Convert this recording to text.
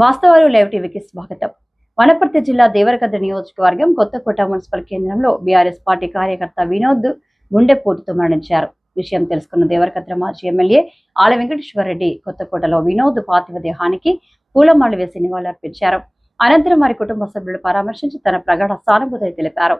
వాస్తవాలు లైవ్ టీవీకి స్వాగతం. వనపర్తి జిల్లా దేవరకద్ర నియోజకవర్గం కొత్తకోట మున్సిపల్ కేంద్రంలో బీఆర్ఎస్ పార్టీ కార్యకర్త వినోద్ గుండెపోటుతో మరణించారు. విషయం తెలుసుకున్న దేవరకద్ర మాజీ ఎమ్మెల్యే ఆల వెంకటేశ్వరరెడ్డి కొత్తకోటలో వినోద్ పార్థివ దేహానికి పూలమాలలు వేసి నివాళులర్పించారు. అనంతరం వారి కుటుంబ సభ్యులు పరామర్శించి తన ప్రగాఢ సానుభూతి తెలిపారు.